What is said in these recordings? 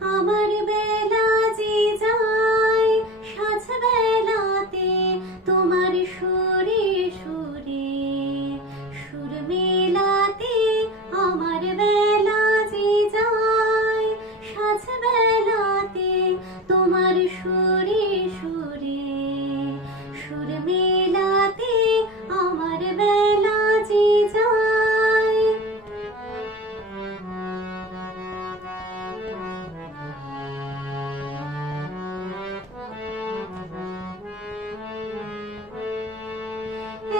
আমার বেলা যে যায় সাজ বেলাতে তোমার সুরে সুরে সুর মেলাতে। আমার বেলা যে যায় সাজ বেলাতে তোমার সুরে সুরে সুর মেলাতে। আমার বেলা যে যায়।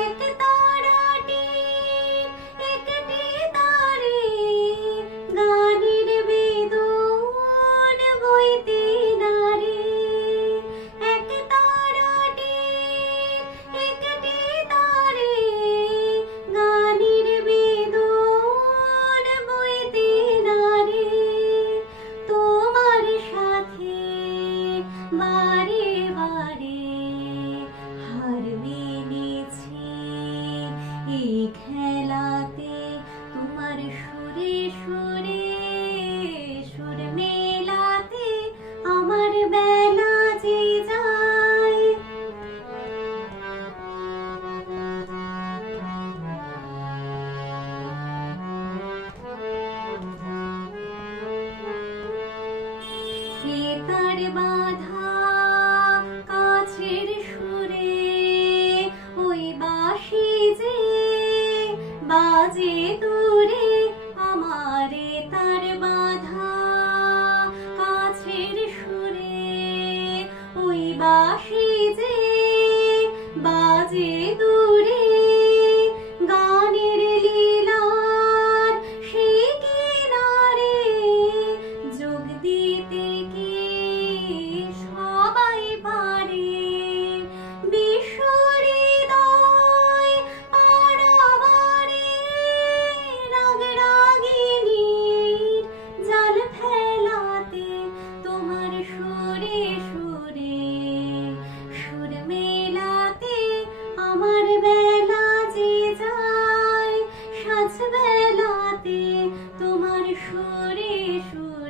এক তারাটি একটি তারে গানের বেদন বইতে নারে। এক তারাটি একটি তারে গানের বেদন বইতে নারে। তোমার সাথে বারে বারে হার মেনেছি এই খেলাতে। তোমার সুরে সুরে সুর মেলাতে আমার বেলা যে যায়। তার বাধা কাছের সুরে ওই বাঁশি যে বাজে দূরে। আমারে তার বাধা কাছের সুরে ওই বাঁশি যে বাজে দূরে। গানের লীলার সেই কিনারে যোগ দিতে কি সবাই পারে। বিশ্বহৃদয় পারাবারে রাগ রাগিনীর জাল ফেলাতে তোমার সুরে সুরে সুর মেলাতে। আমার বেলা যে যায় সাজ বেলাতে তোমার সুরে সুরে